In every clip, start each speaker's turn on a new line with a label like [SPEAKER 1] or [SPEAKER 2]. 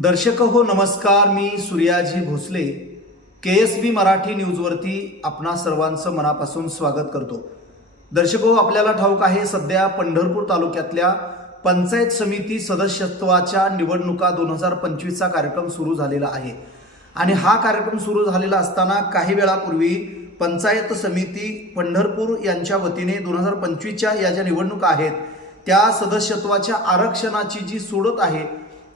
[SPEAKER 1] दर्शक हो नमस्कार. मी Suryaji Bhosale. K S B Marathi न्यूजवरती आपणा सर्वांचं मनापासून स्वागत करतो. दर्शक हो आपल्याला ठाऊक आहे सध्या पंढरपूर तालुक्यातल्या पंचायत समिती सदस्यत्वाच्या निवडणुका दोन हजार पंचवीसचा कार्यक्रम सुरू झालेला आहे. आणि हा कार्यक्रम सुरू झालेला असताना काही वेळापूर्वी पंचायत समिती पंढरपूर यांच्या वतीने दोन हजार पंचवीसच्या या ज्या निवडणुका आहेत त्या सदस्यत्वाच्या आरक्षणाची जी सोडत आहे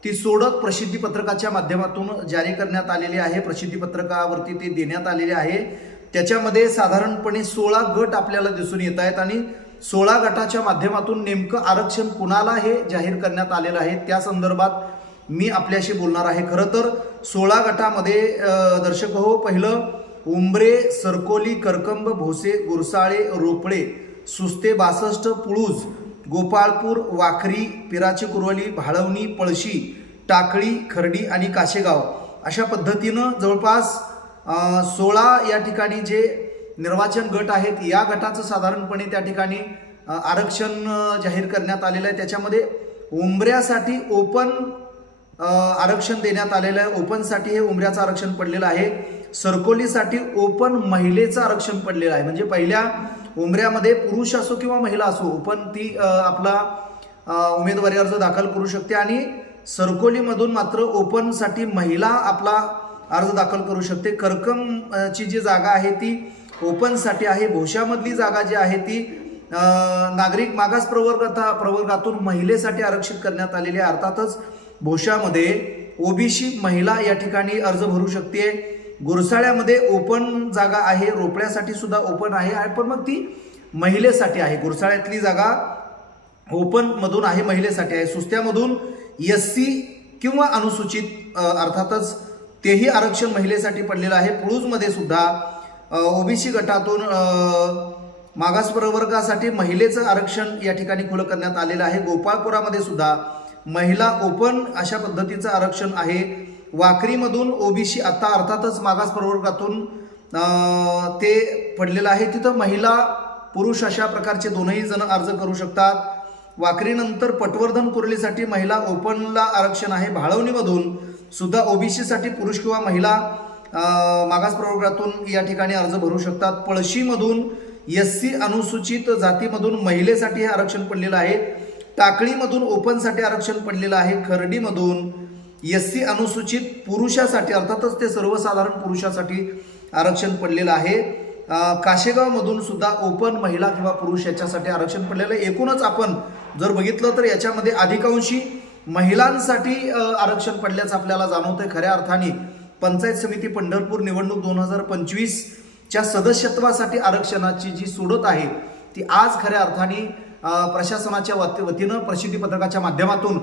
[SPEAKER 1] ती सोडत प्रसिद्धी पत्रकाच्या माध्यमातून जारी करण्यात आलेली आहे. प्रसिद्धी पत्रकावरती ते देण्यात आलेले आहे. त्याच्यामध्ये साधारणपणे सोळा गट आपल्याला दिसून येत आहेत आणि सोळा गटाच्या माध्यमातून नेमकं आरक्षण कुणाला हे जाहीर करण्यात आलेलं आहे त्या संदर्भात मी आपल्याशी बोलणार आहे. खरं तर सोळा गटामध्ये दर्शक हो पहिलं उंबरे सरकोली करकंब भोसे गुरसाळे रोपळे सुस्ते बासष्ट पुळूज गोपाळपूर वाखरी पिराची कुरवली भाळवणी पळशी टाकळी खर्डी आणि काशेगाव अशा पद्धतीनं जवळपास सोळा या ठिकाणी जे निर्वाचन गट आहेत या गटाचं साधारणपणे त्या ठिकाणी आरक्षण जाहीर करण्यात आलेलं आहे. त्याच्यामध्ये उंबऱ्यासाठी ओपन आरक्षण देण्यात आलेलं आहे. ओपनसाठी हे उमऱ्याचं आरक्षण पडलेलं आहे. सरकोलीसाठी ओपन महिलेचं आरक्षण पडलेलं आहे. म्हणजे पहिल्या उमऱ्यामध्ये पुरुष असो किंवा महिला असो ओपन ती आपला उमेदवारी अर्ज दाखल करू शकते. आणि सरकोलीमधून मात्र ओपनसाठी महिला आपला अर्ज दाखल करू शकते. करकम ची जी जागा आहे ती ओपनसाठी आहे. भोशामधली जागा जी आहे ती नागरिक मागास प्रवर्गता प्रवर्गातून महिलेसाठी आरक्षित करण्यात आलेली आहे. अर्थातच भोशामध्ये ओबीसी महिला या ठिकाणी अर्ज भरू शकते. गुरसाळ्यामध्ये ओपन जागा आहे. रोपड्यासाठी सुद्धा ओपन आहे. आणि पण मग ती महिलेसाठी आहे. गुरसाळ्यातली जागा ओपनमधून आहे महिलेसाठी आहे. सुस्त्यामधून एस सी किंवा अनुसूचित अर्थातच तेही आरक्षण महिलेसाठी पडलेलं आहे. पुळूजमध्ये सुद्धा ओबीसी गटातून मागास प्रवर्गासाठी महिलेचं आरक्षण या ठिकाणी खुलं करण्यात आलेलं आहे. गोपाळपुरामध्ये सुद्धा महिला ओपन अशा पद्धतीचं आरक्षण आहे. वाकरीमधून ओबीसी आता अर्थातच मागास प्रवर्गातून ते पडलेलं आहे. तिथं महिला पुरुष अशा प्रकारचे दोनही जण अर्ज करू शकतात. वाकरीनंतर पटवर्धन कुर्लीसाठी महिला ओपनला आरक्षण आहे. भाळवणीमधून सुद्धा ओबीसीसाठी पुरुष किंवा महिला मागास प्रवर्गातून या ठिकाणी अर्ज भरू शकतात. पळशीमधून एस सी अनुसूचित जातीमधून महिलेसाठी हे आरक्षण पडलेलं आहे. टाकळीमधून ओपनसाठी आरक्षण पडलेलं आहे. खर्डीमधून एस सी अनुसूचित पुरुषासाठी अर्थातच ते सर्वसाधारण पुरुषासाठी आरक्षण पडलेलं आहे. काशेगावमधून सुद्धा ओपन महिला किंवा पुरुष याच्यासाठी आरक्षण पडलेलं आहे. एकूणच आपण जर बघितलं तर याच्यामध्ये अधिकांशी महिलांसाठी आरक्षण पडल्याचं आपल्याला जाणवतंय खऱ्या अर्थाने. पंचायत समिती पंढरपूर निवडणूक दोन हजार पंचवीसच्या सदस्यत्वासाठी आरक्षणाची जी सोडत आहे ती आज खऱ्या अर्थाने प्रशासनाच्या वती- वतीनं प्रसिद्धीपत्रकाच्या माध्यमातून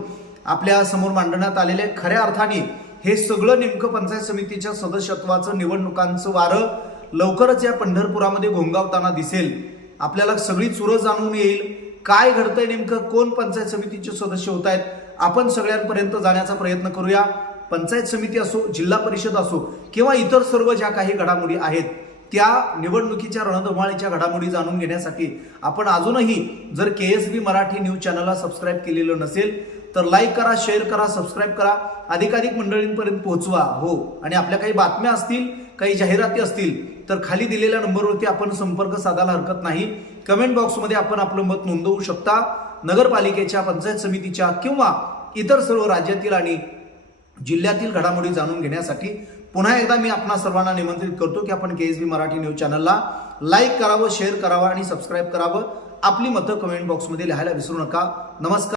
[SPEAKER 1] आपल्यासमोर मांडण्यात आलेले खऱ्या अर्थाने हे सगळं नेमकं पंचायत समितीच्या सदस्यत्वाचं निवडणुकांचं वारं लवकरच या पंढरपुरामध्ये घोंगावताना दिसेल. आपल्याला सगळी चुरं जाणून येईल. काय घडतंय नेमकं? कोण पंचायत समितीचे सदस्य होत आहेत? आपण सगळ्यांपर्यंत जाण्याचा प्रयत्न करूया. पंचायत समिती असो जिल्हा परिषद असो किंवा इतर सर्व ज्या काही घडामोडी आहेत त्या निवडणुकीच्या रणधुमाळीच्या घडामोडी जाणून घेण्यासाठी आपण अजूनही जर K S B Marathi news चॅनलला सबस्क्राईब केलेलं नसेल तर लाईक करा शेअर करा सबस्क्राईब करा. अधिकाधिक मंडळींपर्यंत पोहोचवा. हो. आणि आपल्या काही बातम्या असतील काही जाहिराती असतील तर खाली दिलेल्या नंबरवरती आपण संपर्क साधायला हरकत नाही. कमेंट बॉक्समध्ये आपण आपलं मत नोंदवू शकता. नगरपालिकेच्या पंचायत समितीच्या किंवा इतर सर्व राज्यातील आणि जिल्ह्यातील घडामोडी जाणून घेण्यासाठी पुन्हा एकदा मी आपणा सर्वांना निमंत्रित करतो की आपण K S B Marathi news चॅनलला लाईक करावं शेअर करावं आणि सबस्क्राईब करावं. आपली मतं कमेंट बॉक्समध्ये लिहायला विसरू नका. नमस्कार.